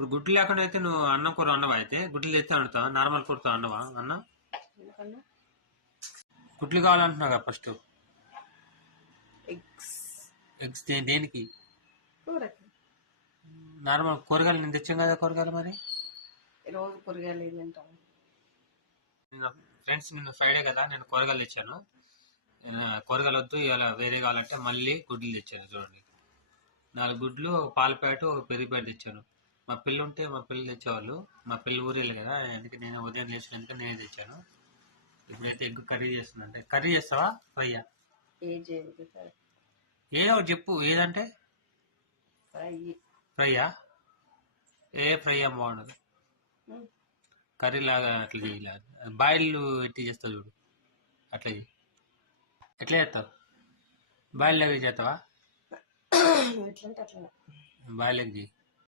ఇప్పుడు గుడ్లు లేకుండా అయితే నువ్వు అన్నం కూర వండవా? అయితే గుడ్లు తెస్తే వండుతావా? నార్మల్ కూరతో వండవా అన్నం? ఎందుకన్నా గుడ్లు కావాలంటున్నావు కదా ఫస్ట్. ఎగ్స్ ఎగ్స్ దేనికి? కూరకి. నార్మల్ కూరగాయలు నేను తెచ్చాం కదా కూరగాయలు. మరి రోజు కూరగాయలు ఏం తింటాం? ఫ్రెండ్స్ నిన్న ఫ్రైడే కదా నేను కూరగాయలు తెచ్చాను. కూరగాయలు వద్దు ఇలా వేరే కావాలంటే మళ్ళీ గుడ్లు తెచ్చాను. చూడండి, 4 గుడ్లు, ఒక పాల ప్యాకెట్, ఒక పెరుగు ప్యాకెట్ తెచ్చాను. మా పిల్లి ఉంటే మా పిల్లలు తెచ్చేవాళ్ళు. మా పిల్లి ఊరేళ్ళు కదా, అందుకే నేను ఉదయం లేచినందుకు నేనే తెచ్చాను. ఇప్పుడైతే ఎగ్ కర్రీ చేస్తున్నా. అంటే కర్రీ చేస్తావా ఫ్రైయా? ఏదో ఒకటి చెప్పు. ఏదంటే ఫ్రైయా? ఏ ఫ్రై ఏం బాగుండదు, కర్రీ లాగా అట్లా చేయలేదు. బాయిల్ ఎట్టి చేస్తావు చూడు, అట్లా చేయి. ఎట్లా చేస్తావు? బాయిల్ లాగా చేస్తావా? ఎట్లంటే అట్లా బాయిల్ ఎగ్ చేయి.